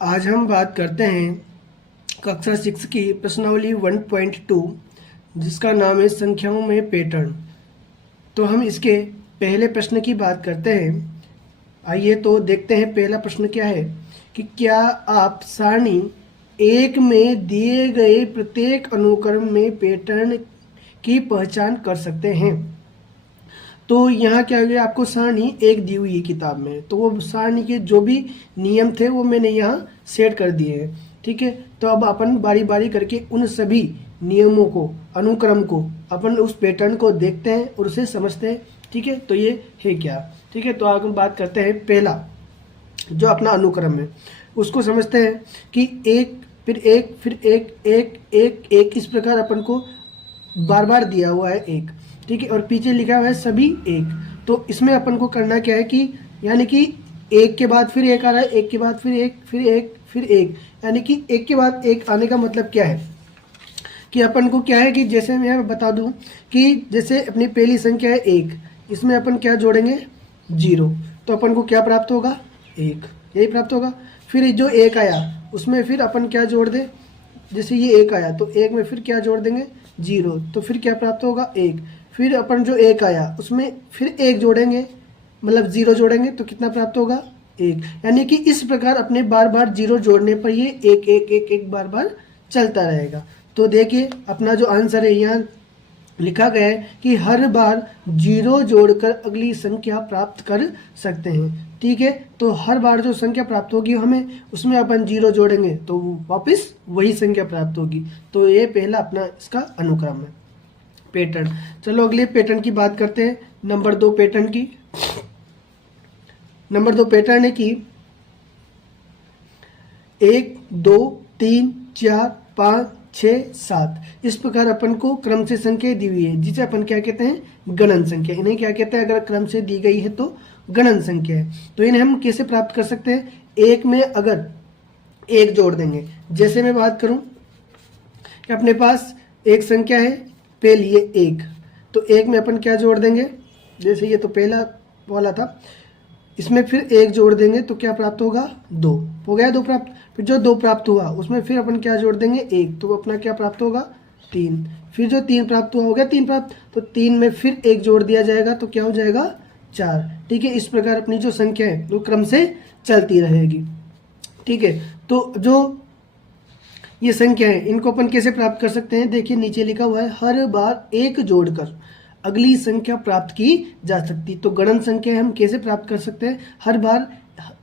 आज हम बात करते हैं कक्षा 6 की प्रश्नावली 1.2 जिसका नाम है संख्याओं में पैटर्न। तो हम इसके पहले प्रश्न की बात करते हैं। आइए तो देखते हैं पहला प्रश्न क्या है कि क्या आप सारणी एक में दिए गए प्रत्येक अनुक्रम में पैटर्न की पहचान कर सकते हैं। तो यहाँ क्या हो गया, आपको सारणी एक दी हुई है किताब में, तो वो सारणी के जो भी नियम थे वो मैंने यहाँ सेट कर दिए हैं। ठीक है, तो अब अपन बारी बारी करके उन सभी नियमों को, अनुक्रम को, अपन उस पैटर्न को देखते हैं और उसे समझते हैं। ठीक है, तो ये है क्या। ठीक है, तो आगे हम बात करते हैं पहला जो अपना अनुक्रम है उसको समझते हैं कि एक फिर एक फिर एक एक एक एक इस प्रकार अपन को बार बार दिया हुआ है एक। ठीक है, और पीछे लिखा हुआ है सभी एक। तो इसमें अपन को करना क्या है कि यानी कि एक के बाद फिर एक आ रहा है, एक के बाद फिर एक, फिर एक, फिर एक, यानी कि एक के बाद एक आने का मतलब क्या है कि अपन को क्या है कि जैसे मैं बता दूं कि जैसे अपनी पहली संख्या है एक, इसमें अपन क्या जोड़ेंगे 0, तो अपन को क्या प्राप्त होगा एक, यही प्राप्त होगा। फिर जो एक आया उसमें फिर अपन क्या जोड़ दें, जैसे ये एक आया तो एक में फिर क्या जोड़ देंगे 0, तो फिर क्या प्राप्त होगा एक। फिर अपन जो एक आया उसमें फिर एक जोड़ेंगे, मतलब 0 जोड़ेंगे तो कितना प्राप्त होगा एक। यानी कि इस प्रकार अपने बार बार 0 जोड़ने पर ये एक एक एक एक बार बार चलता रहेगा। तो देखिए अपना जो आंसर है यहाँ लिखा गया है कि हर बार 0 जोड़कर अगली संख्या प्राप्त कर सकते हैं। ठीक है, तो हर बार जो संख्या प्राप्त होगी हमें उसमें अपन 0 जोड़ेंगे तो वापस वही संख्या प्राप्त होगी। तो ये पहला अपना इसका अनुक्रम है पैटर्न। चलो अगले पैटर्न की बात करते हैं, नंबर 2 पैटर्न की। नंबर 2 पैटर्न है कि 1 2 3 4 5 6 7 इस प्रकार अपन को क्रम से संख्या दी हुई है जिसे अपन क्या कहते हैं गणन संख्या। इन्हें क्या कहते हैं, अगर क्रम से दी गई है तो गणन संख्या है। तो इन्हें हम कैसे प्राप्त कर सकते हैं, एक में अगर एक जोड़ देंगे। जैसे मैं बात करूं कि अपने पास एक संख्या है पहली है एक, तो एक में अपन क्या जोड़ देंगे, जैसे ये तो पहला वाला था, इसमें फिर एक जोड़ देंगे तो क्या प्राप्त होगा 2, हो गया 2 प्राप्त। फिर जो 2 प्राप्त हुआ उसमें फिर अपन क्या जोड़ देंगे एक, तो अपना क्या प्राप्त होगा 3। फिर जो 3 प्राप्त हुआ हो गया 3 प्राप्त, तो 3 में फिर एक जोड़ दिया जाएगा तो क्या हो जाएगा 4। ठीक है, इस प्रकार अपनी जो संख्या है वो क्रम से चलती रहेगी। ठीक है, तो जो ये संख्या है इनको अपन कैसे प्राप्त कर सकते हैं, देखिए नीचे लिखा हुआ है हर बार एक जोड़कर अगली संख्या प्राप्त की जा सकती। तो गणन संख्या हम कैसे प्राप्त कर सकते हैं, हर बार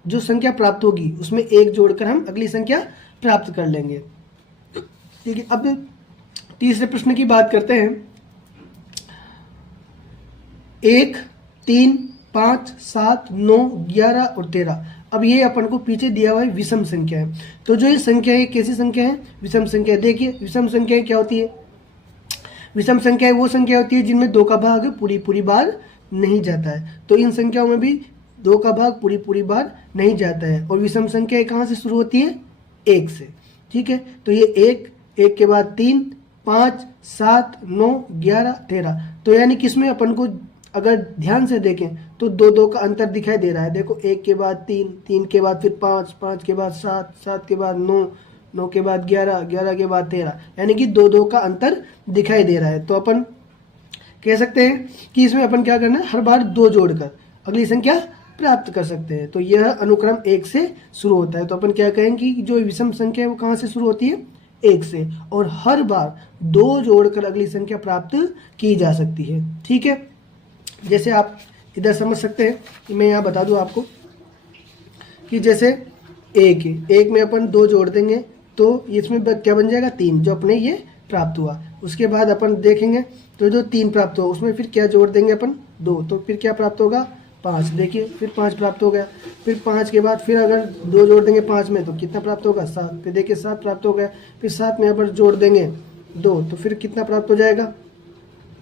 जो संख्या प्राप्त होगी उसमें एक जोड़कर हम अगली संख्या प्राप्त कर लेंगे। ठीक है, अब तीसरे प्रश्न की बात करते हैं। 1 3 5 7 9 11 और 13। अब ये अपन को पीछे दिया हुआ है विषम संख्या है। तो जो ये संख्या है कैसी संख्या है, विषम संख्या है। देखिए विषम संख्या क्या होती है, विषम संख्या वो संख्या होती है जिनमें 2 का भाग पूरी पूरी बार नहीं जाता है। तो इन संख्याओं में भी 2 का भाग पूरी पूरी बार नहीं जाता है। और विषम संख्या कहाँ से शुरू होती है, 1 से। ठीक है, तो ये 1 के बाद 3 5 7 9 11 13। तो यानी किसमें अपन को अगर ध्यान से देखें तो 2 का अंतर दिखाई दे रहा है। देखो 1 के बाद 3, 3 के बाद फिर 5, 5 के बाद 7, 7 के बाद 9, 9 के बाद 11, 11 के बाद 13, यानी कि 2 का अंतर दिखाई दे रहा है। तो अपन कह सकते हैं कि इसमें अपन क्या करना है, हर बार 2 जोड़कर अगली संख्या प्राप्त कर सकते हैं। तो यह अनुक्रम 1 से शुरू होता है। तो अपन क्या कहेंगे कि जो विषम संख्या है वो कहाँ से शुरू होती है, 1 से, और हर बार 2 जोड़कर अगली संख्या प्राप्त की जा सकती है। ठीक है, जैसे आप इधर समझ सकते हैं कि मैं यहाँ बता दूँ आपको कि जैसे एक है, एक में अपन 2 जोड़ देंगे तो इसमें क्या बन जाएगा 3, जो अपने ये प्राप्त हुआ। उसके बाद अपन देखेंगे तो जो 3 प्राप्त हुआ उसमें फिर क्या जोड़ देंगे अपन 2, तो फिर क्या प्राप्त होगा 5। देखिए फिर 5 प्राप्त हो गया। फिर 5 के बाद फिर अगर 2 जोड़ देंगे 5 में तो कितना प्राप्त होगा 7। फिर देखिए 7 प्राप्त हो गया। फिर 7 में अपन जोड़ देंगे 2 तो फिर कितना प्राप्त हो जाएगा,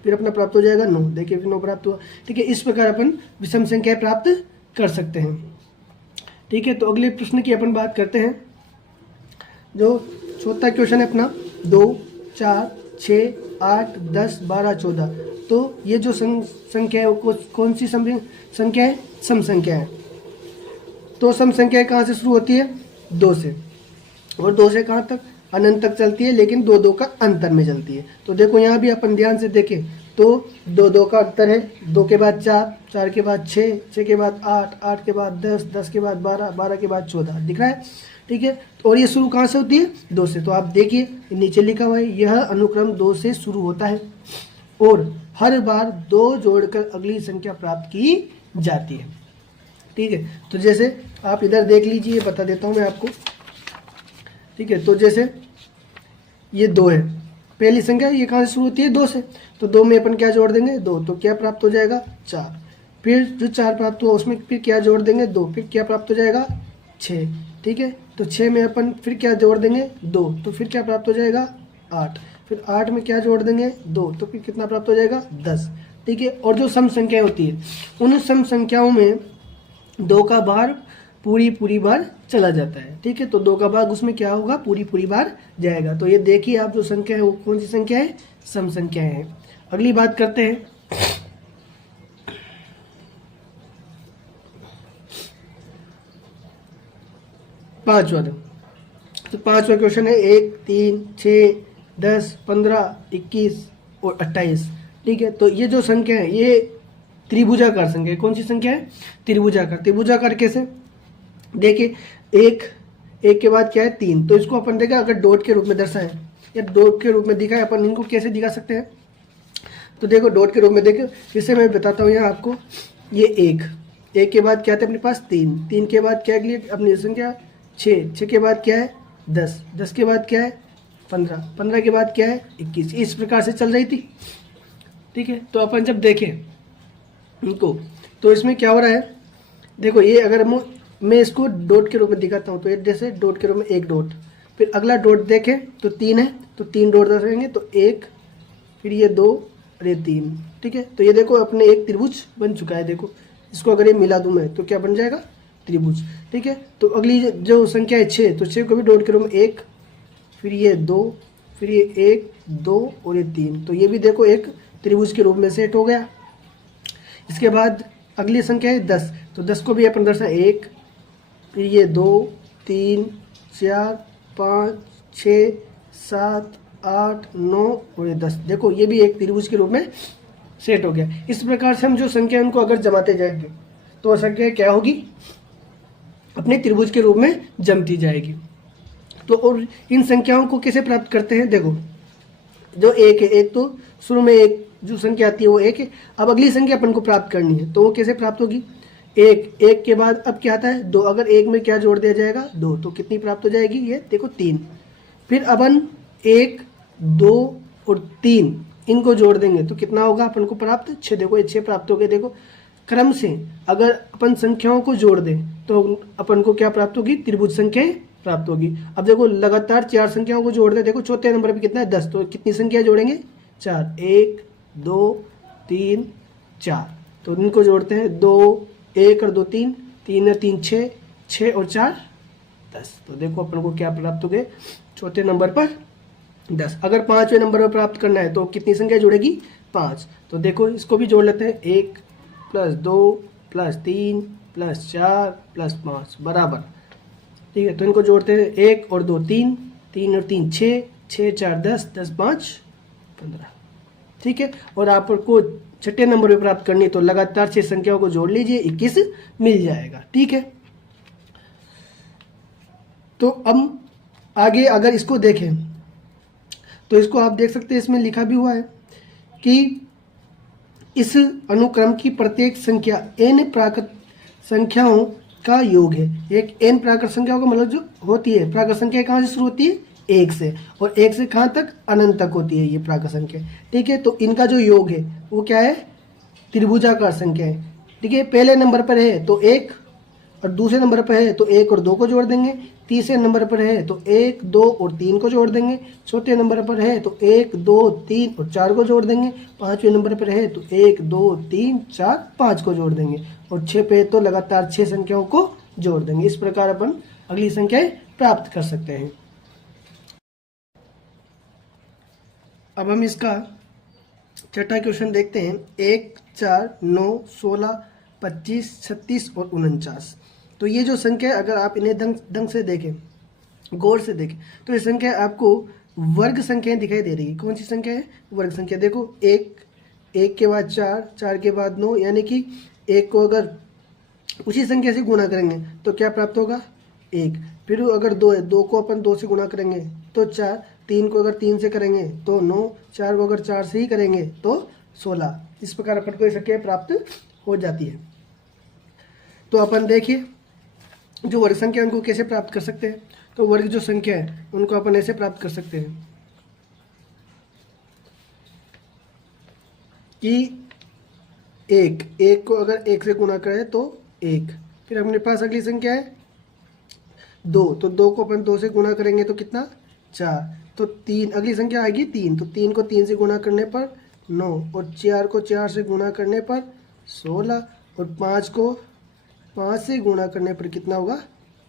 फिर अपना प्राप्त हो जाएगा 9। देखिए फिर 9 प्राप्त हुआ। ठीक है, इस प्रकार अपन विषम संख्या प्राप्त कर सकते हैं। ठीक है, तो अगले प्रश्न की अपन बात करते हैं। जो चौथा क्वेश्चन है अपना 2 4 6 8 10 12 14। तो ये जो संख्या है वो कौन सी संख्या है, सम संख्या है। तो सम संख्या कहाँ से शुरू होती है, 2 से, और 2 से कहाँ तक, अनंत तक चलती है, लेकिन 2 2 का अंतर में चलती है। तो देखो यहाँ भी अपन ध्यान से देखें तो 2 2 का अंतर है, 2 के बाद 4, 4 के बाद 6, 6 के बाद 8, 8 के बाद 10, 10 के बाद 12, 12 के बाद 14, दिख रहा है, ठीक है। और ये शुरू कहाँ से होती है, 2 से। तो आप देखिए नीचे लिखा हुआ है, यह अनुक्रम 2 से शुरू होता है और हर बार 2 जोड़कर अगली संख्या प्राप्त की जाती है, ठीक है। तो जैसे आप इधर देख लीजिए, बता देता हूँ मैं आपको, ठीक है। तो जैसे ये 2 है, पहली संख्या, ये कहाँ से शुरू होती है, 2 से। तो 2 में अपन क्या जोड़ देंगे, 2, तो क्या प्राप्त हो जाएगा, 4। फिर जो 4 प्राप्त हुआ उसमें फिर क्या जोड़ देंगे, 2, फिर क्या प्राप्त हो जाएगा, 6, ठीक है। तो 6 में अपन फिर क्या जोड़ देंगे, 2, तो फिर क्या प्राप्त हो जाएगा, 8। फिर 8 में क्या जोड़ देंगे, 2, तो फिर कितना प्राप्त हो जाएगा, 10, ठीक है। और जो सम संख्याएं होती है, उन सम संख्याओं में 2 का भाग पूरी बार चला जाता है, ठीक है। तो 2 का भाग उसमें क्या होगा, पूरी बार जाएगा। तो ये देखिए आप, जो संख्या है वो कौन सी संख्या है, सम संख्याएं हैं। अगली बात करते हैं, पांचवा। तो पांचवा क्वेश्चन है 1, 3, 6, 10, 15, 21 और 28, ठीक है। तो ये जो संख्या है ये त्रिभुजाकार संख्या है। कौन सी संख्या है, त्रिभुजाकार। त्रिभुजाकार कैसे, देखिए एक के बाद क्या है, 3, तो इसको अपन देखा अगर डॉट के रूप में दर्शाए या डॉट के रूप में दिखाए, अपन इनको कैसे दिखा सकते हैं। तो देखो डॉट के रूप में देखो, जिससे मैं बताता हूँ यहाँ आपको, ये एक के बाद क्या था अपने पास, 3, 3 के बाद क्या है अपनी संख्या 6, 6 के बाद क्या है 10, 10 के बाद क्या है 15, 15 के बाद क्या है 21, इस प्रकार से चल रही थी, ठीक है। तो अपन जब देखें इनको, तो इसमें क्या हो रहा है, देखो ये अगर मैं इसको डॉट के रूप में दिखाता हूँ, तो ये जैसे डॉट के रूप में एक डॉट, फिर अगला डॉट देखें तो 3 है, तो 3 डॉट दर्शाएंगे, तो 1, फिर ये 2 और ये 3, ठीक है। तो ये देखो अपने एक त्रिभुज बन चुका है। देखो इसको अगर ये मिला दूं मैं तो क्या बन जाएगा, त्रिभुज, ठीक है। तो अगली जो संख्या है 6, तो 6 को भी डॉट के रूप में 1, फिर ये 2, फिर ये 1, 2 और ये 3, तो ये भी देखो एक त्रिभुज के रूप में सेट हो गया। इसके बाद अगली संख्या है 10, तो 10 को भी अपन दर्शाए 1, फिर ये 2, 3, 4, 5, 6, 7, 8, 9 और ये 10, देखो ये भी एक त्रिभुज के रूप में सेट हो गया। इस प्रकार से हम जो संख्या उनको अगर जमाते जाएंगे तो संख्या क्या होगी, अपने त्रिभुज के रूप में जमती जाएगी। तो और इन संख्याओं को कैसे प्राप्त करते हैं, देखो जो एक है, एक तो शुरू में एक जो संख्या आती है वो एक है। अब अगली संख्या अपन को प्राप्त करनी है, तो वो कैसे प्राप्त होगी, एक के बाद अब क्या आता है 2, अगर एक में क्या जोड़ दिया जाएगा 2, तो कितनी प्राप्त हो जाएगी, ये देखो 3। फिर अपन 1, 2 और 3 इनको जोड़ देंगे तो कितना होगा अपन को प्राप्त, 6, देखो ये 6 प्राप्त हो गए। देखो क्रम से अगर अपन संख्याओं को जोड़ दें तो अपन को क्या प्राप्त होगी, त्रिभुज संख्याएं प्राप्त होगी। अब देखो लगातार 4 संख्याओं को जोड़ दें, देखो चौथे नंबर पे कितना है 10, तो कितनी संख्या जोड़ेंगे 4, 1, 2, 3, 4, तो इनको जोड़ते हैं 2, 1 और 2 3, 3 और 3 6, 6 और 4 10, तो देखो अपन को क्या प्राप्त हो गए, चौथे नंबर पर 10। अगर 5वें नंबर पर प्राप्त करना है तो कितनी संख्या जुड़ेगी, 5, तो देखो इसको भी जोड़ लेते हैं, 1 + 2 + 3 + 4 + 5 बराबर, ठीक है। तो इनको जोड़ते हैं 1 और 2 3, 3 और 3 6, 6 4 10, 10 5 15, ठीक है। और आपको छठे नंबर पे प्राप्त करनी तो लगातार 6 संख्याओं को जोड़ लीजिए, 21 मिल जाएगा, ठीक है। तो अब आगे अगर इसको देखें तो इसको आप देख सकते हैं, इसमें लिखा भी हुआ है कि इस अनुक्रम की प्रत्येक संख्या n प्राकृत संख्याओं का योग है। एक n प्राकृत संख्याओं का मतलब जो होती है, प्राकृत संख्या कहाँ से शुरू होती है, 1 से, और 1 से कहाँ तक, अनंत तक होती है ये प्राकृत संख्या, ठीक है। तो इनका जो योग है वो क्या है, त्रिभुजाकार संख्या है, ठीक है। पहले नंबर पर है तो 1, और दूसरे नंबर पर है तो 1 और 2 को जोड़ देंगे, तीसरे नंबर पर है तो 1, 2 और 3 को जोड़ देंगे, चौथे नंबर पर है तो 1, 2, 3 और 4 को जोड़ देंगे, पांचवें नंबर पर है तो 1, 2, 3, 4, 5 को जोड़ देंगे, और 6 पे तो लगातार 6 संख्याओं को जोड़ देंगे। इस प्रकार अपन अगली संख्याएं प्राप्त कर सकते हैं। अब हम इसका छठा क्वेश्चन देखते हैं, 1, 4, 9, 16, 25, 36 और 49। तो ये जो संख्या अगर आप इन्हें ढंग से देखें, गौर से देखें, तो ये संख्या आपको वर्ग संख्याएं दिखाई दे रही है। कौन सी संख्या है? वर्ग संख्या। देखो, एक के बाद 4, 4 के बाद 9, यानी कि एक को अगर उसी संख्या से गुणा करेंगे तो क्या प्राप्त होगा? 1। फिर अगर 2 है, 2 को अपन 2 से गुणा करेंगे तो 4, 3 को अगर 3 से करेंगे तो 9, 4 को अगर 4 से ही करेंगे तो 16। इस प्रकार अपन को ये संख्या प्राप्त हो जाती है। तो अपन देखिए जो वर्ग संख्या उनको कैसे प्राप्त कर सकते हैं। तो वर्ग जो संख्या है उनको अपन ऐसे प्राप्त कर सकते हैं कि एक को अगर 1 से गुणा करें तो 1। फिर अपने पास अगली संख्या है 2, तो 2 को अपन 2 से गुणा करेंगे तो कितना? 4। तो 3, अगली संख्या आएगी 3, तो 3 को 3 से गुणा करने पर 9, और 4 को 4 से गुणा करने पर 16, और 5 को 5 से गुणा करने पर कितना होगा?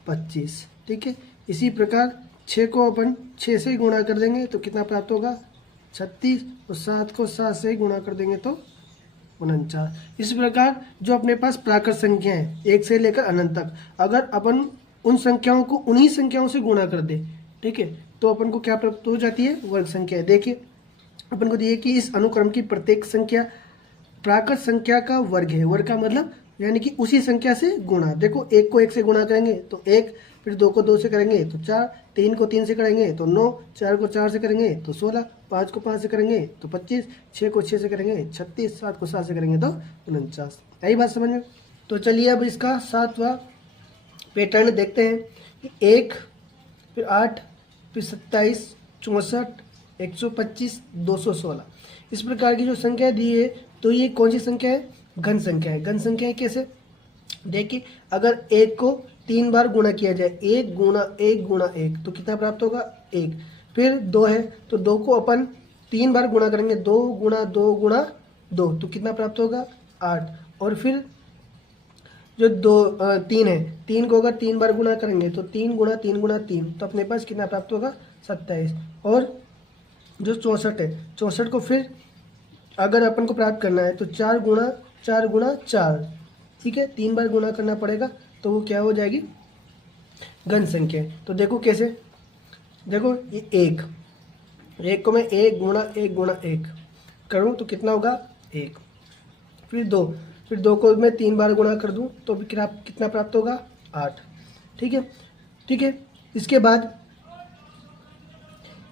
25। ठीक है। इसी प्रकार 6 को अपन 6 से गुणा कर देंगे तो कितना प्राप्त होगा? 36, और 7 को 7 से गुणा कर देंगे तो 49। इस प्रकार जो अपने पास प्राकृत संख्या है 1 से लेकर अनंत तक, अगर अपन उन संख्याओं को उन्हीं संख्याओं से गुणा कर दे, ठीक है, तो अपन को क्या प्राप्त हो जाती है? वर्ग संख्या। देखिए अपन को दिए कि इस अनुक्रम की प्रत्येक संख्या प्राकृत संख्या का वर्ग है। वर्ग का मतलब यानी कि उसी संख्या से गुणा। देखो, 1 को 1 से गुणा करेंगे तो 1, फिर 2 को 2 से करेंगे तो 4, 3 को 3 से करेंगे तो 9, 4 को 4 से करेंगे तो 16, 5 को 5 से करेंगे तो 25, 6 को 6 से करेंगे 36, 7 को 7 से करेंगे तो 49। यही बात समझ में? तो चलिए अब इसका 7वां पैटर्न देखते हैं। 1, फिर 8, फिर 27, 64, 125, 216। इस प्रकार की जो संख्या दी है तो ये कौन सी संख्या है? घन संख्या है। घन संख्या है कैसे? देखिए, अगर 1 को 3 बार गुणा किया जाए, 1 गुणा 1 गुणा 1, तो कितना प्राप्त होगा? 1। फिर 2 है तो 2 को अपन 3 बार गुणा करेंगे, 2 गुणा 2 गुणा 2, तो कितना प्राप्त होगा? 8। और फिर जो 3 है, 3 को अगर 3 बार गुणा करेंगे तो 3 गुणा 3 गुणा 3, तो अपने पास कितना प्राप्त होगा? 27। और जो 64 है, 64 को फिर अगर अपन को प्राप्त करना है तो 4 गुणा 4 गुणा 4, ठीक है, 3 बार गुणा करना पड़ेगा, तो वो क्या हो जाएगी? घन संख्या। तो देखो कैसे, देखो ये 1 को मैं 1 गुणा 1 करूँ तो कितना होगा? 1। फिर 2 को मैं 3 बार गुणा कर दूँ तो भी कितना प्राप्त होगा? 8। ठीक है, ठीक है। इसके बाद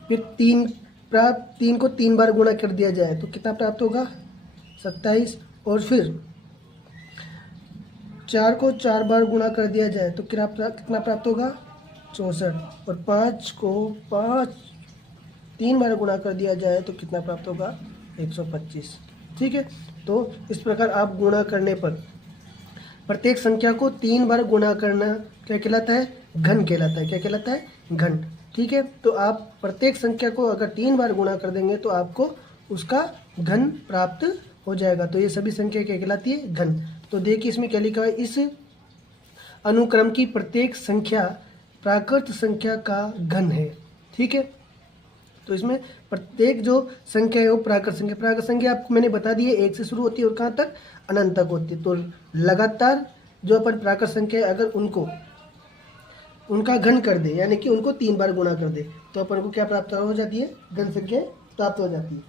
फिर 3 को 3 बार गुणा कर दिया जाए तो कितना प्राप्त होगा? 27। और फिर 4 को 4 बार गुणा कर दिया जाए तो कितना प्राप्त होगा? 64। और 5 को 3 बार गुणा कर दिया जाए तो कितना प्राप्त होगा? 125। ठीक है। तो इस प्रकार आप गुणा करने पर प्रत्येक संख्या को 3 बार गुणा करना क्या कहलाता है? घन कहलाता है। क्या कहलाता है? घन। ठीक है। तो आप प्रत्येक संख्या को अगर 3 बार गुणा कर देंगे तो आपको उसका घन प्राप्त हो जाएगा। तो ये सभी संख्या क्या कहलाती है? घन। तो देखिए इसमें क्या लिखा है? इस अनुक्रम की प्रत्येक संख्या प्राकृत संख्या का घन है। ठीक है। तो इसमें प्रत्येक जो संख्या है वो प्राकृत संख्या। प्राकृत संख्या आपको मैंने बता दी है 1 से शुरू होती है और कहाँ तक? अनंत तक होती है। तो लगातार जो अपन प्राकृत संख्या है अगर उनका घन कर दे, यानी कि उनको 3 बार गुणा कर दे, तो अपन को क्या प्राप्त हो जाती है? घन संख्या प्राप्त हो जाती है।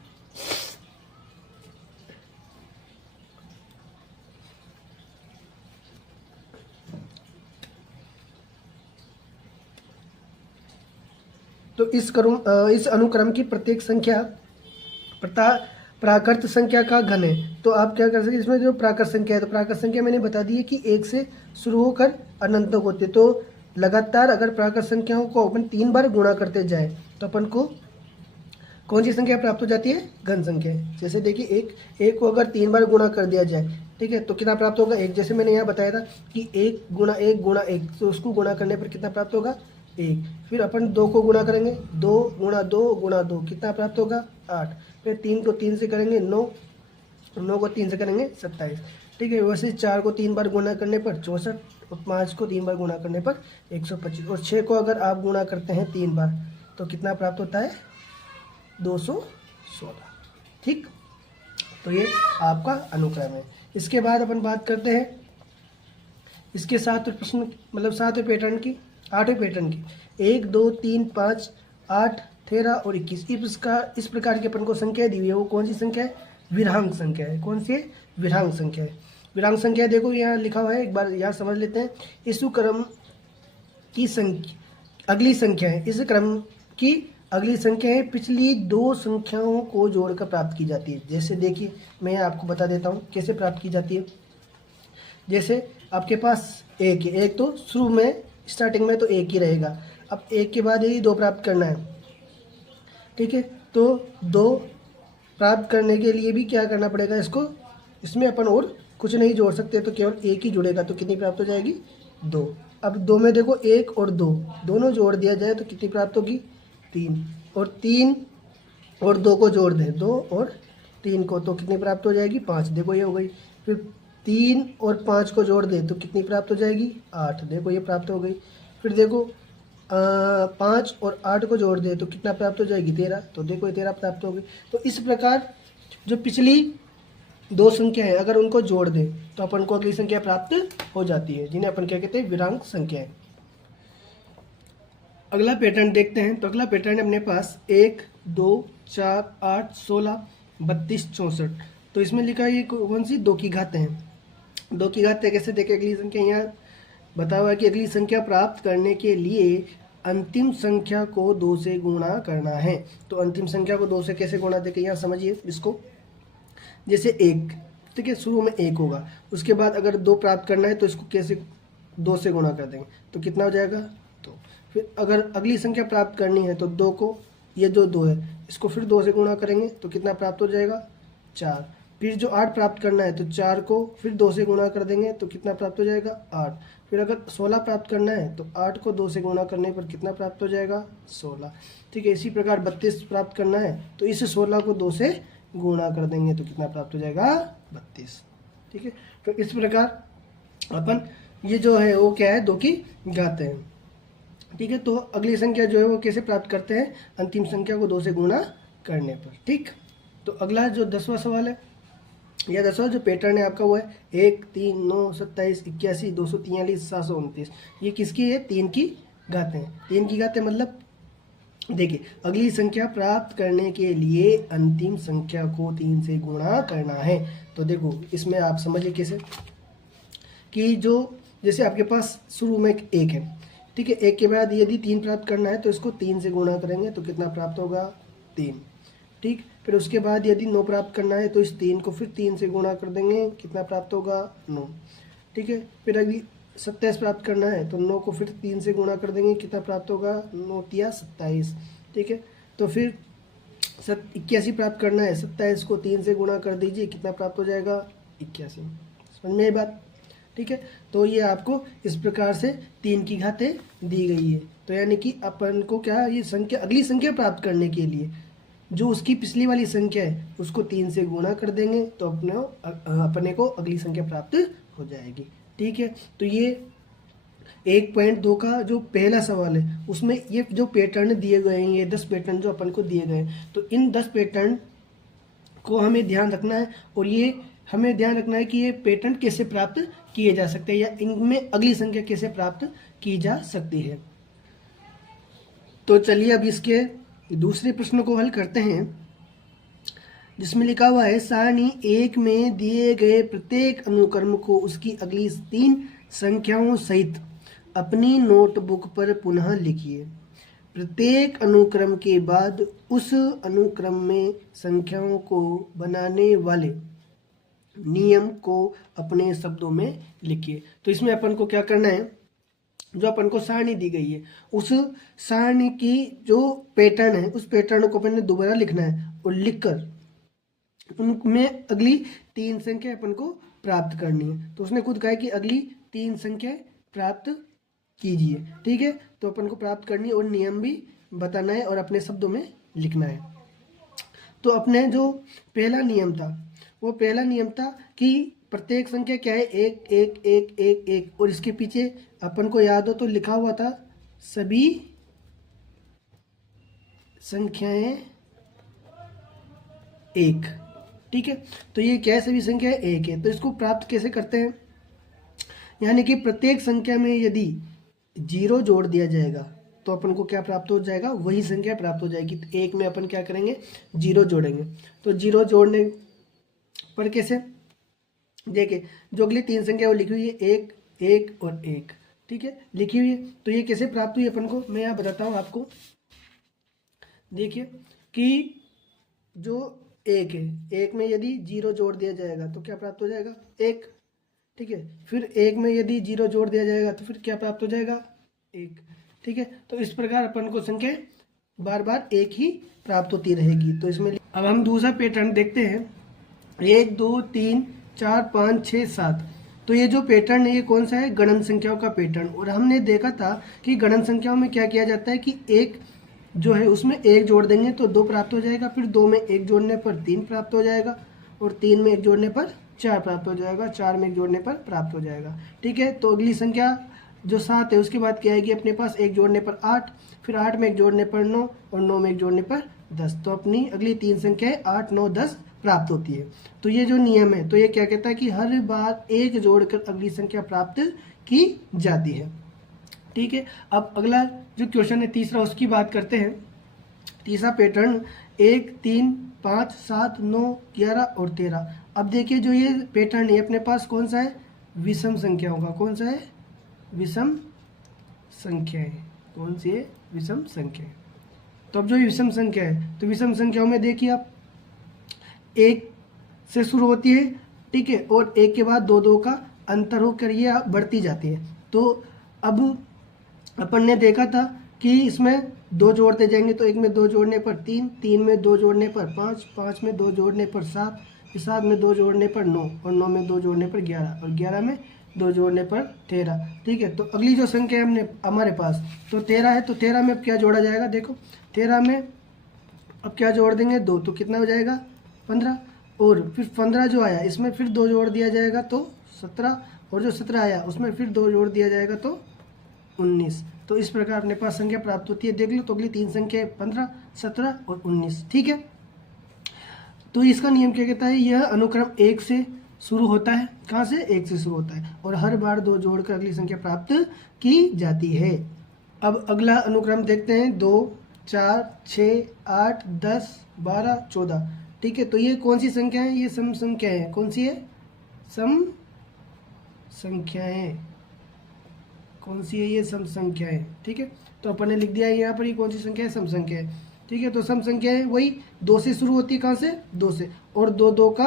तो इस अनुक्रम की प्रत्येक संख्या प्राकृत संख्या का घन है। तो आप क्या कर सकते हैं? इसमें जो प्राकृत संख्या है, तो प्राकृत संख्या मैंने बता दी है कि 1 से शुरू होकर अनंत तक होती है। तो लगातार अगर प्राकृत संख्याओं को अपन 3 बार गुणा करते जाए तो अपन को कौन सी संख्या प्राप्त हो जाती है? घन संख्या। जैसे देखिए एक को अगर 3 बार गुणा कर दिया जाए, ठीक है, तो कितना प्राप्त होगा? 1। जैसे मैंने यहाँ बताया था कि 1 गुणा 1 गुणा 1, तो उसको गुणा करने पर कितना प्राप्त होगा? 1। फिर अपन 2 को गुणा करेंगे, 2 गुणा 2 गुणा 2, कितना प्राप्त होगा? 8। फिर 3 को 3 से करेंगे 9, 9 को 3 से करेंगे 27। ठीक है। वैसे 4 को 3 बार गुणा करने पर 64, और 5 को 3 बार गुणा करने पर 125, और 6 को अगर आप गुणा करते हैं 3 बार तो कितना प्राप्त होता है? 216। ठीक। तो ये आपका अनुक्रम है। इसके बाद अपन बात करते हैं इसके 7 प्रश्न मतलब 7वें पैटर्न की 8वें पैटर्न की 1 2 3 5 8 13 और 21 इस प्रकार की अपन को संख्या दी हुई है। वो कौन सी संख्या है? विरांग संख्या है। कौन सी है? विरांग संख्या है। विरांग संख्या देखो यहाँ लिखा हुआ है, एक बार यहाँ समझ लेते हैं। इस क्रम की संख्या अगली संख्या है, इस क्रम की अगली संख्या है पिछली दो संख्याओं को जोड़कर प्राप्त की जाती है। जैसे देखिए मैं आपको बता देता हूँ कैसे प्राप्त की जाती है। जैसे आपके पास एक है, एक तो शुरू में स्टार्टिंग में तो एक ही रहेगा। अब एक के बाद यदि दो प्राप्त करना है, ठीक है, तो दो प्राप्त करने के लिए भी क्या करना पड़ेगा? इसमें अपन और कुछ नहीं जोड़ सकते, तो केवल एक ही जुड़ेगा। तो कितनी प्राप्त हो जाएगी? 2। अब 2 में देखो 1 और 2 दोनों जोड़ दिया जाए तो कितनी प्राप्त होगी? 3। और 3 और 2 को जोड़ दें, 2 और 3 को, तो कितनी प्राप्त हो जाएगी? 5। देखो ये हो गई। फिर 3 और 5 को जोड़ दें तो कितनी प्राप्त हो जाएगी? 8। देखो ये प्राप्त हो गई। फिर देखो 5 और 8 को जोड़ दें तो कितना प्राप्त हो जाएगी? 13। तो देखो ये 13 प्राप्त हो गई। तो इस प्रकार जो पिछली दो संख्या है अगर उनको जोड़ दें तो अपन को अगली संख्या प्राप्त हो जाती है, जिन्हें अपन क्या कहते हैं? विरांक संख्याएं। अगला पैटर्न देखते हैं। तो अगला पैटर्न है अपने पास 1 2 4 8 16 32 64। तो इसमें लिखा है ये कौन सी? 2 की घातें हैं। 2 की घातें कैसे देखें? अगली संख्या यहाँ बता हुआ है कि अगली संख्या प्राप्त करने के लिए अंतिम संख्या को 2 से गुणा करना है। तो अंतिम संख्या को 2 से कैसे गुणा देखें यहाँ समझिए इसको। जैसे 1, ठीक है, शुरू में 1 होगा, उसके बाद अगर 2 प्राप्त करना है तो इसको कैसे 2 से गुणा कर देंगे तो कितना हो जाएगा? 2। फिर अगर अगली संख्या प्राप्त करनी है तो 2 को, ये जो 2 है इसको फिर 2 से गुणा करेंगे तो कितना प्राप्त हो जाएगा? 4। फिर जो 8 प्राप्त करना है तो 4 को फिर 2 से गुणा कर देंगे तो कितना प्राप्त हो जाएगा? 8। फिर अगर 16 प्राप्त करना है तो 8 को 2 से गुणा करने पर कितना प्राप्त हो जाएगा? 16। ठीक है, इसी प्रकार 32 प्राप्त करना है तो इस 16 को 2 से गुणा कर देंगे तो कितना प्राप्त हो जाएगा? 32। ठीक है, तो इस प्रकार अपन ये जो है वो क्या है? 2 की घातें हैं। ठीक है, तो अगली संख्या जो है वो कैसे प्राप्त करते हैं? अंतिम संख्या को 2 से गुणा करने पर। ठीक, तो अगला जो 10वां सवाल है, यह 10वां जो पैटर्न है आपका वो है 1 3 9 27 81 243 729। ये किसकी है? 3 की घातें। 3 की घातें मतलब देखिए अगली संख्या प्राप्त करने के लिए अंतिम संख्या को 3 से गुणा करना है। तो देखो इसमें आप समझिए कैसे कि जो जैसे आपके पास शुरू में 1 है, ठीक है, 1 के बाद यदि 3 प्राप्त करना है तो इसको 3 से गुणा करेंगे तो कितना प्राप्त होगा? 3। ठीक, फिर उसके बाद यदि 9 प्राप्त करना है तो इस 3 को फिर 3 से गुणा कर देंगे, कितना प्राप्त होगा? 9। ठीक है, फिर अगली 27 प्राप्त करना है तो 9 को फिर 3 से गुणा कर देंगे, कितना प्राप्त होगा? 9 तिया 27। ठीक है, तो फिर 81 प्राप्त करना है, 27 को 3 से गुणा कर दीजिए, कितना प्राप्त हो जाएगा? 81। समझ में आई बात? ठीक है, तो ये आपको इस प्रकार से 3 की घातें दी गई है। तो यानी कि अपन को क्या, ये संख्या अगली संख्या प्राप्त करने के लिए जो उसकी पिछली वाली संख्या है उसको 3 से गुणा कर देंगे तो अपने को अगली संख्या प्राप्त हो जाएगी। ठीक है, तो ये 1.2 का जो पहला सवाल है उसमें ये जो पैटर्न दिए गए हैं, ये 10 पैटर्न जो अपन को दिए गए हैं, तो इन 10 पैटर्न को हमें ध्यान रखना है। और ये हमें ध्यान रखना है कि ये पैटर्न कैसे प्राप्त किए जा सकते हैं या इनमें अगली संख्या कैसे प्राप्त की जा सकती है। तो चलिए अब इसके दूसरे प्रश्न को हल करते हैं, जिसमें लिखा हुआ है सारणी 1 में दिए गए प्रत्येक अनुक्रम को उसकी अगली 3 संख्याओं सहित अपनी नोटबुक पर पुनः लिखिए। प्रत्येक अनुक्रम के बाद उस अनुक्रम में संख्याओं को बनाने वाले नियम को अपने शब्दों में लिखिए। तो इसमें अपन को क्या करना है, जो अपन को सारणी दी गई है उस सारणी की जो पैटर्न है उस पैटर्न को अपन ने दोबारा लिखना है और लिखकर उनमें अगली 3 संख्या अपन को प्राप्त करनी है। तो उसने खुद कहा है कि अगली 3 संख्या प्राप्त कीजिए। ठीक है, तो अपन को प्राप्त करनी है और नियम भी बताना है और अपने शब्दों में लिखना है। तो अपने जो पहला नियम था वो पहला नियम था कि प्रत्येक संख्या क्या है? 1 1 1 1 1 और इसके पीछे अपन को याद हो तो लिखा हुआ था सभी संख्याएं 1। ठीक है, तो ये क्या है? सभी संख्याएं 1 है। तो इसको प्राप्त कैसे करते हैं? यानी कि प्रत्येक संख्या में यदि 0 जोड़ दिया जाएगा तो अपन को क्या प्राप्त हो जाएगा, वही संख्या प्राप्त हो जाएगी। तो एक में अपन क्या करेंगे, 0 जोड़ेंगे। तो 0 जोड़ने पर कैसे, देखिए जो अगली 3 संख्या वो लिखी हुई है 1, 1 और 1, ठीक है, लिखी हुई है। तो ये कैसे प्राप्त हुई अपन को, मैं यहाँ बताता हूँ आपको। देखिए कि जो 1 है, 1 में यदि 0 जोड़ दिया जाएगा तो क्या प्राप्त हो जाएगा, 1, ठीक है। फिर 1 में यदि 0 जोड़ दिया जाएगा तो फिर क्या प्राप्त हो जाएगा, 1, ठीक है। तो इस प्रकार अपन को संख्या बार बार 1 ही प्राप्त होती रहेगी। तो इसमें अब हम दूसरा पैटर्न देखते हैं, 1 2 3 4 5 6 7। तो ये जो पैटर्न है ये कौन सा है, गणन संख्याओं का पैटर्न। और हमने देखा था कि गणन संख्याओं में क्या किया जाता है कि एक जो है उसमें 1 जोड़ देंगे तो 2 प्राप्त हो जाएगा, फिर 2 में 1 जोड़ने पर 3 प्राप्त हो जाएगा, और 3 में 1 जोड़ने पर 4 प्राप्त हो जाएगा, 4 में 1 जोड़ने पर प्राप्त हो जाएगा, ठीक है। तो अगली संख्या जो 7 है उसके बाद क्या आएगी अपने पास, 1 जोड़ने पर 8, फिर 8 में 1 जोड़ने पर 9, और 9 में 1 जोड़ने पर 10। तो अपनी अगली 3 संख्याएं 8 9 10 प्राप्त होती है। तो ये जो नियम है तो ये क्या कहता है कि हर बार 1 जोड़कर अगली संख्या प्राप्त की जाती है, ठीक है। अब अगला जो क्वेश्चन है तीसरा उसकी बात करते हैं। तीसरा पैटर्न 1 3 5 7 9 11 और 13। अब देखिए जो ये पैटर्न है अपने पास कौन सा है, विषम संख्याओं का। कौन सा है, विषम संख्याएं। कौन सी है, विषम संख्याएं। तो अब जो विषम संख्या है तो विषम संख्याओं में देखिए आप 1 से शुरू होती है, ठीक है, और 1 के बाद 2 2 का अंतर होकर ये बढ़ती जाती है। तो अब अपन ने देखा था कि इसमें 2 जोड़ते जाएंगे तो 1 में 2 जोड़ने पर 3, 3 में 2 जोड़ने पर 5, 5 में 2 जोड़ने पर 7, 7 में 2 जोड़ने पर 9, और 9 में 2 जोड़ने पर 11, और 11 में 2 जोड़ने पर 13, ठीक है। तो अगली जो संख्या है हमने हमारे पास तो 13 है, तो 13 में अब क्या जोड़ा जाएगा, देखो 13 में अब क्या जोड़ देंगे, 2, तो कितना हो जाएगा 15, और फिर 15 जो आया इसमें फिर 2 जोड़ दिया जाएगा तो 17, और जो 17 आया उसमें फिर 2 जोड़ दिया जाएगा तो 19। तो इस प्रकार अपने पास संख्या प्राप्त होती है। देख लो तो अगली 3 संख्या 15 17 और 19, ठीक है। तो इसका नियम क्या कहता है, यह अनुक्रम 1 से शुरू होता है। कहाँ से, 1 से शुरू होता है, और हर बार 2 जोड़कर अगली संख्या प्राप्त की जाती है। अब अगला अनुक्रम देखते हैं, 2 4 6 8 10 12 14, ठीक है। तो ये कौन सी संख्या है, ये सम संख्या है। कौन सी है, सम संख्याएं। कौन सी है, ये सम संख्या है, ठीक है। तो अपन ने लिख दिया है यहाँ पर ये कौन सी संख्या है, सम संख्या है, ठीक है। तो सम संख्या है वही 2 से शुरू होती है। कहाँ से, 2 से, और 2 2 का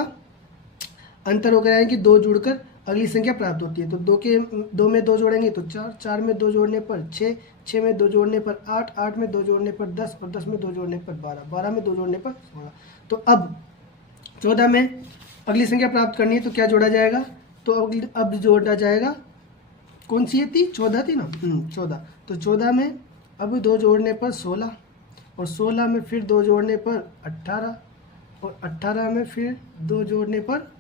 अंतर होकर आएंगे, 2 जुड़कर अगली संख्या प्राप्त होती है। तो 2 में 2 जोड़ेंगे तो 4, 4 में 2 जोड़ने पर 6, 6 में 2 जोड़ने पर 8, 8 में 2 जोड़ने पर 10, और 10 में 2 जोड़ने पर 12, 12 में 2 जोड़ने पर 16। तो अब 14 में अगली संख्या प्राप्त करनी है तो क्या जोड़ा जाएगा, तो अब जोड़ा जाएगा, कौन सी थी, 14 थी ना, 14। तो 14 में अब 2 जोड़ने पर 16, और 16 में फिर 2 जोड़ने पर 18, और 18 में फिर 2 जोड़ने पर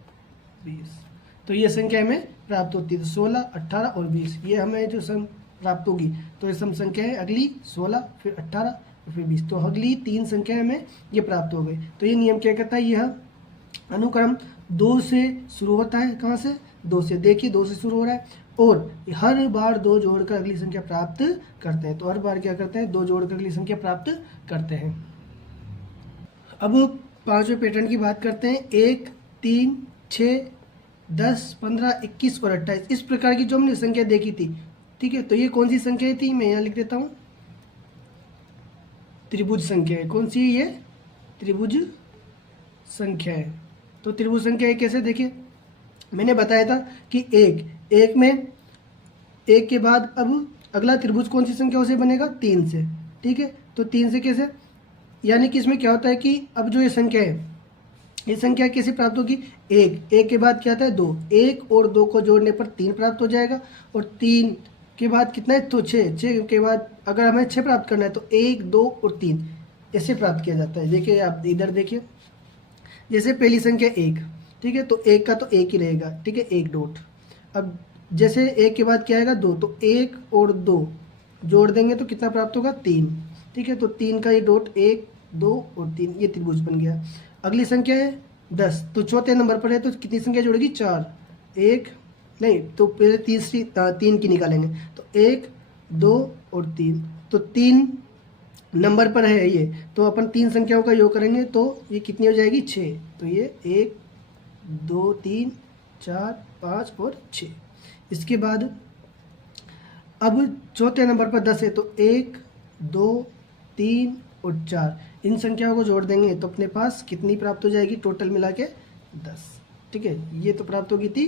20। तो ये संख्या हमें प्राप्त होती है। तो 16 18 और 20 ये हमें जो सम प्राप्त होगी। तो ये सम संख्या है अगली 16 फिर 18 और फिर 20। तो अगली 3 संख्या हमें ये प्राप्त हो गई। तो ये नियम क्या कहता है, यह अनुक्रम 2 से शुरू होता है। कहाँ से, 2 से। देखिए 2 से शुरू हो रहा है, और हर बार 2 जोड़कर अगली संख्या प्राप्त करते हैं। तो हर बार क्या करते हैं, 2 जोड़कर अगली संख्या प्राप्त करते हैं। अब 5वें पैटर्न की बात करते हैं, 1 3 6 10 15 21 और 28। इस प्रकार की जो हमने संख्या देखी थी, ठीक है। तो ये कौन सी संख्या थी, मैं यहाँ लिख देता हूँ, त्रिभुज संख्या है। कौन सी है ये, त्रिभुज संख्या है। तो त्रिभुज संख्या है कैसे, देखिए मैंने बताया था कि एक में 1 के बाद अब अगला त्रिभुज कौन सी संख्या से बनेगा, 3 से, ठीक है। तो 3 से कैसे, यानी कि इसमें क्या होता है कि अब जो ये संख्या है ये संख्या कैसे प्राप्त होगी, 1 के बाद क्या आता है 2, 1 और 2 को जोड़ने पर 3 प्राप्त हो जाएगा, और 3 के बाद कितना है तो 6 के बाद अगर हमें 6 प्राप्त करना है तो 1 2 और 3 ऐसे प्राप्त किया जाता है। देखिए आप इधर देखिए, जैसे पहली संख्या 1, ठीक है, तो 1 का तो 1 ही रहेगा, ठीक है, 1 डॉट। अब जैसे 1 के बाद क्या आएगा 2, तो 1 और 2 जोड़ देंगे तो कितना प्राप्त होगा 3, ठीक है। तो 3 का ये डॉट 1 2 और 3, ये त्रिभुज बन गया। अगली संख्या है 10, तो चौथे नंबर पर है तो कितनी संख्या जोड़ेगी 4, 1 नहीं, तो पहले तीन की निकालेंगे। तो 1 2 और 3, तो 3 नंबर पर है ये, तो अपन 3 संख्याओं का योग करेंगे तो ये कितनी हो जाएगी 6। तो ये 1 2 3 4 5 और 6। इसके बाद अब चौथे नंबर पर 10 है, तो 1 2 3 और 4, इन संख्याओं को जोड़ देंगे तो अपने पास कितनी प्राप्त हो जाएगी टोटल मिला के 10। ठीक है, ये तो प्राप्त होगी थी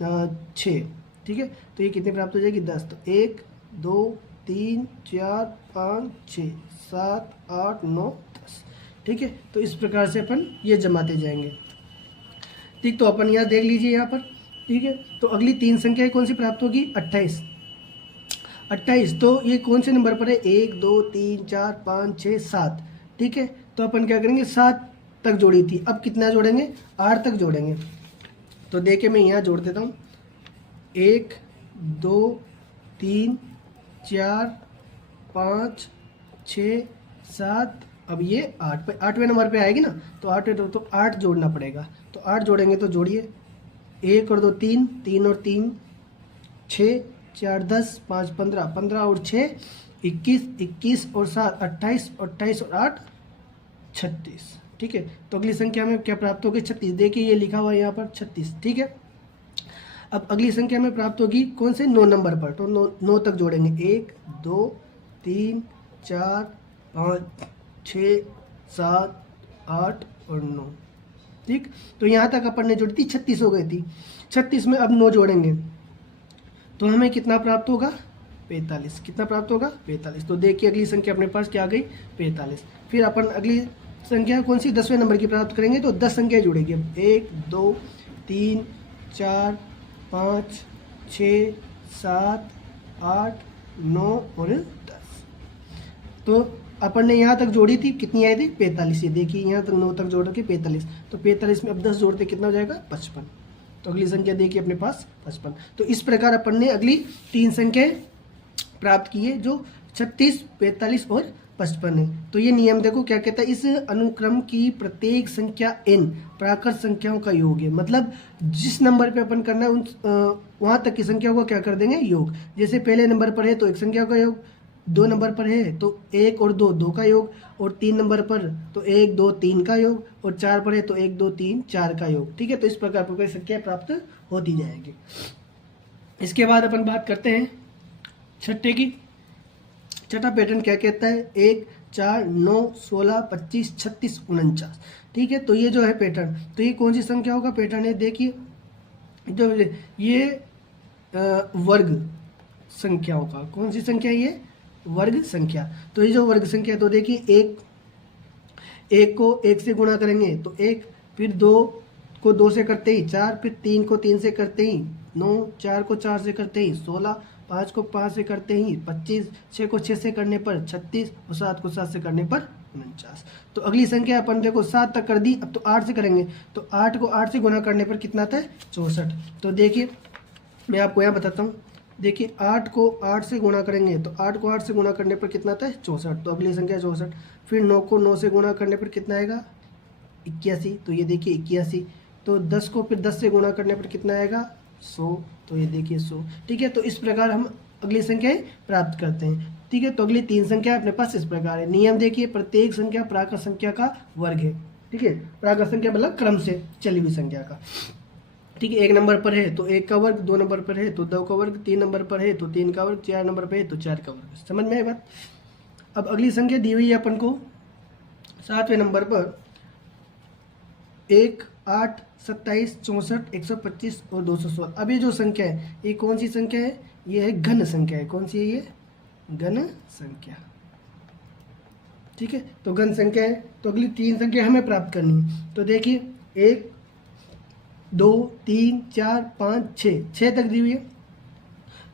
6। ठीक है, तो ये कितनी प्राप्त हो जाएगी 10। तो 1 2 3 4 5 6 7 8 9 10। ठीक है, तो इस प्रकार से अपन ये जमाते जाएंगे। ठीक, तो अपन यहाँ देख लीजिए यहाँ पर। ठीक है, तो अगली 3 संख्याएं कौन सी प्राप्त होगी 28। 28, तो ये कौन से नंबर पर है 1 2 3 4 5 6 7। ठीक है, तो अपन क्या करेंगे 7 तक जोड़ी थी, अब कितना जोड़ेंगे 8 तक जोड़ेंगे। तो देखिए मैं यहाँ जोड़ देता हूँ 1 2 3 4 5 6 7, अब ये 8वें नंबर पे आएगी ना, तो 8 जोड़ना पड़ेगा। तो 8 जोड़ेंगे तो जोड़िए 1 और 2 3, 3 और 3 6, 4 10, 5 15, 15 और 6 21, 21 और 7 28, 28 और 8 36। ठीक है, तो अगली संख्या में क्या प्राप्त होगी 36। देखिए ये लिखा हुआ है यहाँ पर 36। ठीक है, अब अगली संख्या में प्राप्त होगी कौन से 9 नंबर पर, तो 9 तक जोड़ेंगे 1 2 3 4 5 6 7 8 और 9। ठीक, तो यहाँ तक अपन ने जोड़ी थी 36 हो गई थी। 36 में अब 9 जोड़ेंगे तो हमें कितना प्राप्त होगा 45। कितना प्राप्त होगा 45। तो देखिए अगली संख्या अपने पास क्या आ गई 45। फिर अपन अगली संख्या कौन सी 10वें नंबर की प्राप्त करेंगे, तो 10 संख्या जुड़ेगी। 1 2 3 4 5 6 7 8 9 और 10। तो अपन ने यहाँ तक जोड़ी थी, कितनी आई थी 45। ये देखिए यहाँ तक 9 तक जोड़ रखी 45। तो 45 में अब 10 जोड़ते कितना हो जाएगा 55। तो अगली संख्या देखिए अपने पास 55। तो इस प्रकार अपन ने अगली 3 संख्याएं प्राप्त की है जो 36 45 और 55 है। तो ये नियम देखो क्या कहता है, इस अनुक्रम की प्रत्येक संख्या n प्राकृत संख्याओं का योग है। मतलब जिस नंबर पे अपन करना है उन वहाँ तक की संख्याओं को क्या कर देंगे योग। जैसे पहले नंबर पर है तो एक संख्या का योग, 2 नंबर पर है तो 1 और 2 2 का योग, और 3 नंबर पर तो 1 2 3 का योग, और 4 पर है तो 1 2 3 4 का योग। ठीक है, तो इस प्रकार पर संख्या प्राप्त होती जाएगी। इसके बाद अपन बात करते हैं छठे की। छठा पैटर्न क्या कहता है 1 4 9 16 25 36 49। ठीक है, तो ये जो है पैटर्न, तो ये कौन सी संख्याओं का पैटर्न है। देखिए जो ये वर्ग संख्याओं का, कौन सी संख्या है ये वर्ग संख्या। तो ये जो वर्ग संख्या, तो देखिए 1 को 1 से गुणा करेंगे तो 1, फिर 2 को 2 से करते ही 4, फिर 3 को 3 से करते ही 9, 4 को 4 से करते ही 16, 5 को 5 से करते ही 25, 6 को 6 से करने पर 36 और 7 को 7 से करने पर 49। तो अगली संख्या अपन देखो 7 तक कर दी, अब तो 8 से करेंगे तो 8 को 8 से गुणा करने पर कितना आता है 64। तो देखिए मैं आपको यहाँ बताता हूँ। देखिए 8 को 8 से गुणा करेंगे तो 8 को 8 से गुणा करने पर कितना आता है 64। तो अगली संख्या 64। फिर 9 को 9 से गुणा करने पर कितना आएगा 81। तो ये देखिए 81। तो 10 को फिर 10 से गुणा करने पर कितना आएगा 100। तो ये देखिए 100। ठीक है, तो इस प्रकार हम अगली संख्याएं प्राप्त करते हैं। ठीक है, तो अगली 3 संख्या अपने पास इस प्रकार है। नियम देखिए प्रत्येक संख्या प्राकृत संख्या का वर्ग है। ठीक है, प्राकृत संख्या मतलब क्रम से चली हुई संख्या का। ठीक है, 1 नंबर पर है तो 1 का वर्ग, 2 नंबर पर है तो 2 का वर्ग, 3 नंबर पर है तो 3 का वर्ग, 4 नंबर पर है तो 4 का वर्ग। समझ में आई बात। अब अगली संख्या दी हुई है अपन को 7वें नंबर पर 1 8 27 64 125 और 216। अब ये जो संख्या है ये कौन सी संख्या है, ये है घन संख्या है। कौन सी है ये घन संख्या। ठीक है, तो घन संख्या है, तो अगली 3 संख्या हमें प्राप्त करनी है। तो देखिए 1 2 3 4 5 6 तक दी हुई है।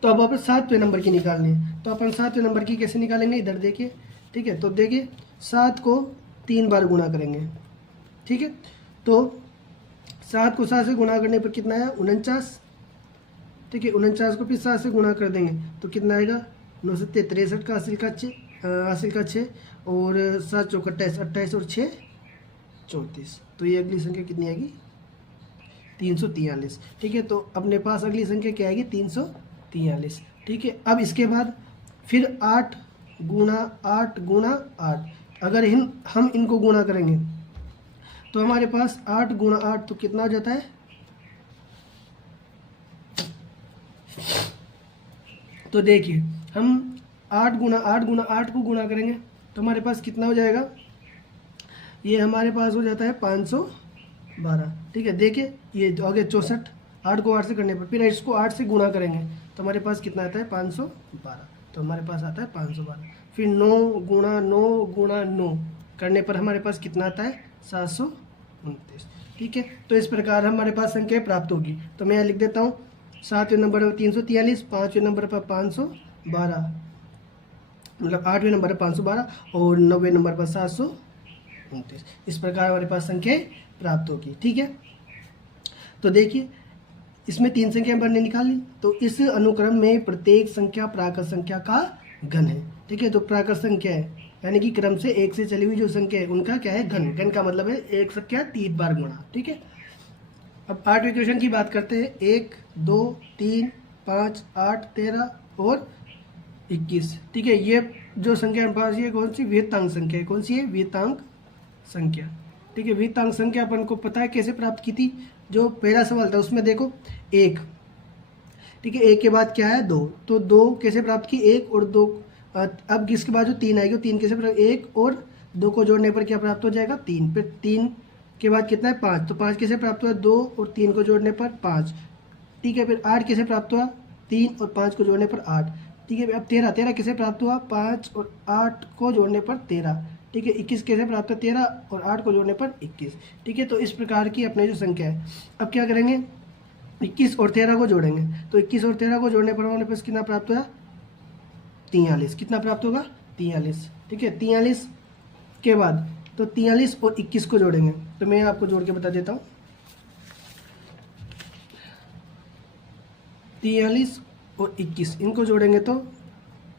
तो अब अपन 7वें नंबर की निकालनी है। तो अपन 7वें नंबर की कैसे निकालेंगे, इधर देखिए। ठीक है, तो देखिए 7 को 3 बार गुणा करेंगे। ठीक है, तो 7 को 7 से गुणा करने पर कितना आया 49। ठीक है, 49 को फिर 7 से गुणा कर देंगे तो कितना आएगा 9 7 63 का हासिल का 6 और 7 चौक 28 28 और 6 34। तो ये अगली संख्या कितनी आएगी 343। ठीक है, तो अपने पास अगली संख्या क्या आएगी 343। ठीक है, अब इसके बाद फिर 8 गुणा 8 गुणा 8, अगर हम इनको गुणा करेंगे तो हमारे पास 8 गुणा 8 तो कितना हो जाता है, तो देखिए हम 8 गुणा 8 को गुणा करेंगे तो हमारे पास कितना हो जाएगा, ये हमारे पास हो जाता है 512। ठीक है, देखिए ये हो गया 64, 8 को 8 से करने पर, फिर इसको 8 से गुणा करेंगे तो हमारे पास कितना आता है 512, तो हमारे पास आता है 512। फिर 9 गुणा 9 गुणा 9 करने पर हमारे पास कितना आता है 729। ठीक है, तो इस प्रकार हमारे पास संख्या प्राप्त होगी। तो मैं यहाँ लिख देता हूँ, 7वें नंबर पर 343, 5वें नंबर पर 512, मतलब 8वें नंबर पर 512 और 9वें नंबर पर 729। इस प्रकार हमारे पास संख्या प्राप्त होगी। ठीक है, तो देखिए इसमें 3 संख्या हमने निकाल ली, तो इस अनुक्रम में प्रत्येक संख्या प्राकृत संख्या का घन है। ठीक है, तो प्राकृत संख्या है यानी कि क्रम से 1 से चली हुई जो संख्या है उनका क्या है, घन। घन का मतलब है एक संख्या 3 बार गुणा। ठीक है, अब 8वें क्वेश्चन की बात करते हैं। 1 2 3 5 8 13 और 21। ठीक है, ये जो संख्या हमारे पास ये कौन सी विहितांक संख्या है, कौन सी है विहितांक संख्या। ठीक है, विहितांक संख्या अपन को पता है कैसे प्राप्त की थी, जो पहला सवाल था उसमें देखो 1। ठीक है, 1 के बाद क्या है 2, तो 2 कैसे प्राप्त की, 1 और 2। अब इसके बाद जो 3 आएगी 3 कैसे प्राप्त, 1 और 2 को जोड़ने पर क्या प्राप्त हो जाएगा 3। फिर 3 के बाद कितना है 5, तो 5 कैसे प्राप्त हुआ, 2 और 3 को जोड़ने पर 5। ठीक है, फिर 8 कैसे प्राप्त हुआ, 3 और 5 को जोड़ने पर 8। ठीक है, अब 13 कैसे प्राप्त हुआ, 5 और 8 को जोड़ने पर 13। ठीक है, 21 कैसे प्राप्त हुआ, 13 और 8 को जोड़ने पर 21। ठीक है, तो इस प्रकार की अपने जो संख्या है, अब क्या करेंगे 21 और 13 को जोड़ेंगे, तो 21 और 13 को जोड़ने पर हमारे पास कितना प्राप्त हुआ 43। कितना प्राप्त होगा 43। ठीक है, 43 के बाद तो 43 और 21 को जोड़ेंगे, तो मैं आपको जोड़ के बता देता हूँ। 43 और 21 इनको जोड़ेंगे तो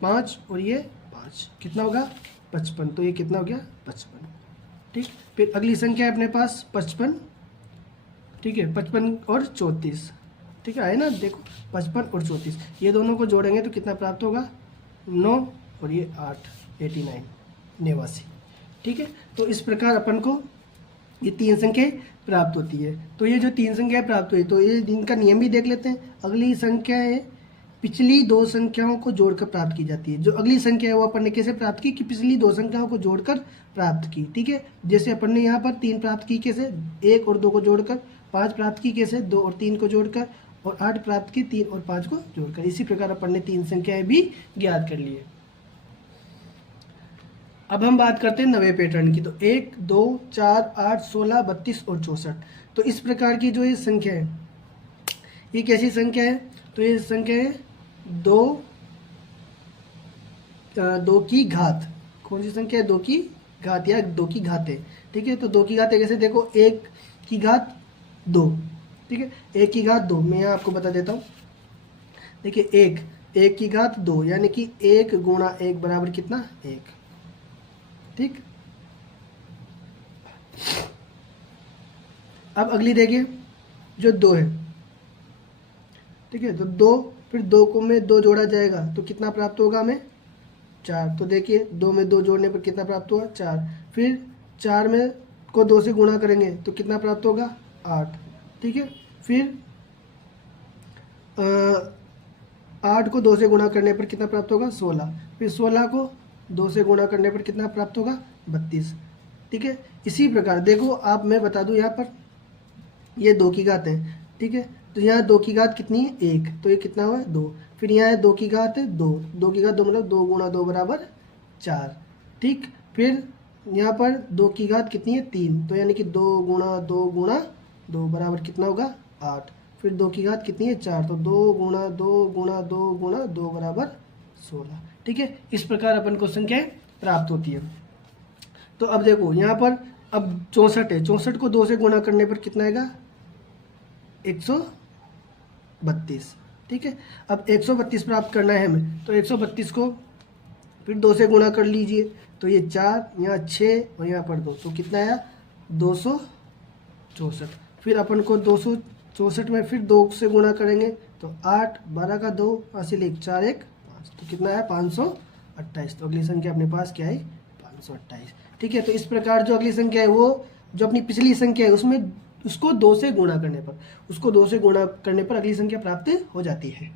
5 और ये 5 कितना होगा 55, तो ये कितना हो गया 55। ठीक, फिर अगली संख्या है अपने पास 55। ठीक है, 55 और 34। ठीक है, आए ना, देखो 55 और 34 ये दोनों को जोड़ेंगे तो कितना प्राप्त होगा 9 और ये 8, 89, 89। ठीक है, तो इस प्रकार अपन को ये 3 संख्याएं प्राप्त होती है। तो ये जो 3 संख्याएं प्राप्त हुई, तो ये इनका नियम भी देख लेते हैं। अगली संख्याएं पिछली 2 संख्याओं को जोड़कर प्राप्त की जाती है। जो अगली संख्या है वो अपन ने कैसे प्राप्त की, कि पिछली 2 संख्याओं को जोड़कर प्राप्त की। ठीक है, जैसे अपन ने यहाँ पर 3 प्राप्त की कैसे, 1 और 2 को जोड़कर, 5 प्राप्त की कैसे, 2 और 3 को जोड़कर, और 8 प्राप्त की 3 और 5 को जोड़कर। इसी प्रकार अपन ने 3 संख्याएं भी ज्ञात कर ली है। अब हम बात करते हैं नवे पैटर्न की। तो 1 2 4 8 16 32 और 64। तो इस प्रकार की जो ये संख्या है, ये कैसी संख्या है, तो ये संख्या है 2 की घात। कौन सी संख्या है, 2 की घात या 2 की घातें। ठीक है, तो 2 की घातें कैसे, देखो 1 की घात 2। ठीक है, 1 की घात 2 मैं यहाँ आपको बता देता हूँ। देखिए 1 की घात 2 यानी कि 1 गुणा 1 बराबर कितना 1। ठीक, अब अगली देखिए जो 2 है। ठीक है, तो 2, फिर 2 को में 2 जोड़ा जाएगा तो कितना प्राप्त होगा हमें 4। तो देखिए 2 में 2 जोड़ने पर कितना प्राप्त हुआ 4। फिर 4 में को 2 से गुणा करेंगे तो कितना प्राप्त होगा 8। ठीक है, फिर 8 को 2 से गुणा करने पर कितना प्राप्त होगा 16। फिर 16 को 2 से गुणा करने पर कितना प्राप्त होगा 32। ठीक है, इसी प्रकार देखो आप, मैं बता दूं यहाँ पर ये 2 की घात है। ठीक है, तो यहाँ 2 की घात कितनी है 1, तो ये कितना हुआ 2। फिर यहाँ है 2 की घात है 2, 2 की घात 2 मतलब 2 गुणा 2 बराबर 4। ठीक, फिर यहाँ पर 2 की घात कितनी है 3, तो यानी कि 2 गुणा 2 गुणा 2 बराबर कितना होगा 8। फिर 2 की घात कितनी है 4, तो 2 गुणा 2 गुणा 2 गुणा 2 बराबर 16। ठीक है, इस प्रकार अपन को संख्याएं प्राप्त होती है। तो अब देखो यहाँ पर अब 64 है, 64 को 2 से गुणा करने पर कितना आएगा 132। ठीक है, अब 132 प्राप्त करना है हमें, तो 132 को फिर 2 से गुणा कर लीजिए, तो ये 4, यहाँ 6 और यहाँ पर 2, तो कितना आया 264। फिर अपन को 64 में फिर 2 से गुणा करेंगे तो 8, 12 का 2, हासिल 1, 4, 1, 5, तो कितना है 528। तो अगली संख्या अपने पास क्या है 528। ठीक है, तो इस प्रकार जो अगली संख्या है वो जो अपनी पिछली संख्या है उसमें उसको 2 से गुणा करने पर अगली संख्या प्राप्त हो जाती है।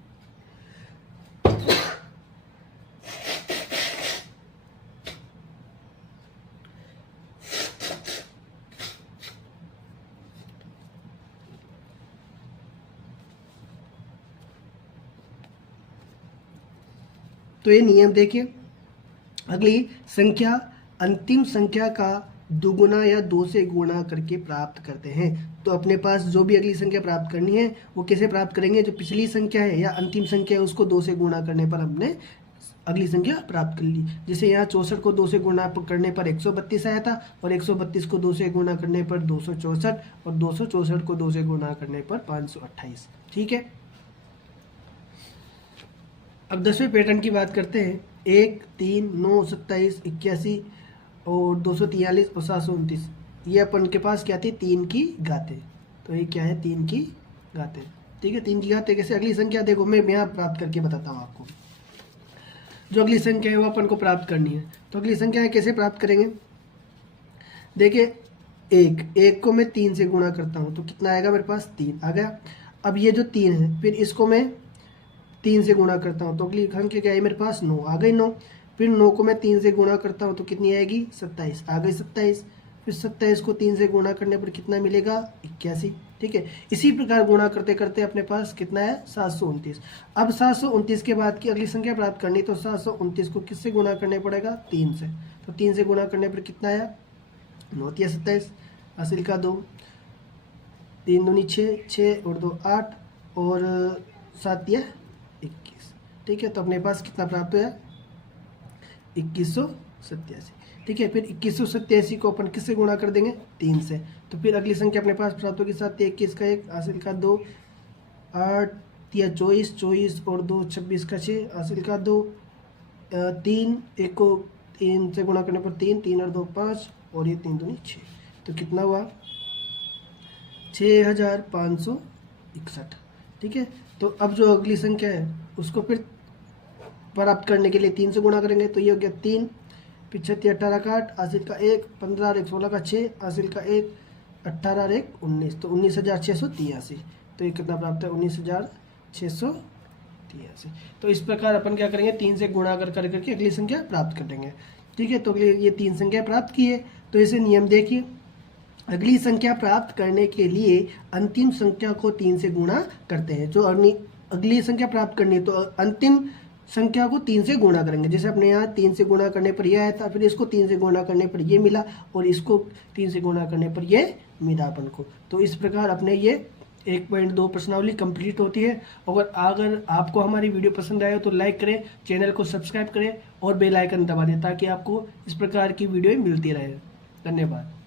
तो ये नियम देखिए, अगली संख्या अंतिम संख्या का दुगुना या 2 से गुणा करके प्राप्त करते हैं। तो अपने पास जो भी अगली संख्या प्राप्त करनी है वो कैसे प्राप्त करेंगे, जो पिछली संख्या है या अंतिम संख्या है उसको 2 से गुणा करने पर हमने अगली संख्या प्राप्त कर ली। जैसे यहाँ 64 को 2 से गुणा करने पर 132 आया था, और 132 को 2 से गुणा करने पर 264, और 264 को 2 से गुणा करने पर 528। ठीक है, अब 10वें पैटर्न की बात करते हैं। 1, 3, 9, 27, 81 और 243 और 729, ये अपन के पास क्या थी 3 की घातें। तो ये क्या है 3 की घातें। ठीक है, 3 की घातें कैसे, अगली संख्या देखो मैं यहाँ प्राप्त करके बताता हूँ आपको। जो अगली संख्या है वो अपन को प्राप्त करनी है, तो अगली संख्या कैसे प्राप्त करेंगे। देखिए 1 को मैं 3 से गुणा करता हूँ तो कितना आएगा मेरे पास 3 आ गया। अब ये जो 3 है फिर इसको मैं 3 से गुणा करता हूँ तो अगली संख्या क्या है मेरे पास 9 आ गई 9। फिर 9 को मैं 3 से गुणा करता हूँ तो कितनी आएगी 27 आ गई 27। फिर 27 को 3 से गुणा करने पर कितना मिलेगा 81। ठीक है, इसी प्रकार गुणा करते करते अपने पास कितना है 729। अब 729 के बाद की अगली संख्या प्राप्त करनी, तो 729 को किससे गुणा करने पड़ेगा 3 से। तो 3 से गुणा करने पर कितना आया 9 या 27, हासिल का 2, 3 दूनी 6, 6 और 2 8 और 7 या 21। ठीक है, तो अपने पास कितना प्राप्त हुआ 2187। ठीक है, फिर 2187 को अपन किससे गुणा कर देंगे 3 से। तो फिर अगली संख्या अपने पास प्राप्त होगी 7 21 का 1, हासिल का 2, 8 या 24, 24 और 2 26 का 6, हासिल का 2, 3 1 को 3 से गुणा करने पर 3, 3 और 2 5 और ये 3 दूनी 6। तो कितना हुआ 6561। ठीक है, तो अब जो अगली संख्या है उसको फिर प्राप्त करने के लिए 3 से गुणा करेंगे, तो ये हो गया 3, 75 18 का 8, हासिल का 1, 15 और 1 16 का 6, हासिल का 1, 18 और 1 19, तो 19,683। तो ये कितना प्राप्त है 19,683। तो इस प्रकार अपन क्या करेंगे 3 से गुणा करके अगली संख्या प्राप्त कर देंगे। ठीक है, तो अगली ये 3 संख्या प्राप्त की है, तो इसे नियम देखिए, अगली संख्या प्राप्त करने के लिए अंतिम संख्या को 3 से गुणा करते हैं। जो अगली संख्या प्राप्त करनी है तो अंतिम संख्या को 3 से गुणा करेंगे। जैसे अपने यहाँ 3 से गुणा करने पर यह आया था, फिर इसको 3 से गुणा करने पर ये मिला, और इसको 3 से गुणा करने पर ये मिला अपन को। तो इस प्रकार अपने ये 1.2 प्रश्नावली कंप्लीट होती है। अगर आपको हमारी वीडियो पसंद आए तो लाइक करें, चैनल को सब्सक्राइब करें और बेल आइकन दबा दें ताकि आपको इस प्रकार की वीडियो मिलती रहे। धन्यवाद।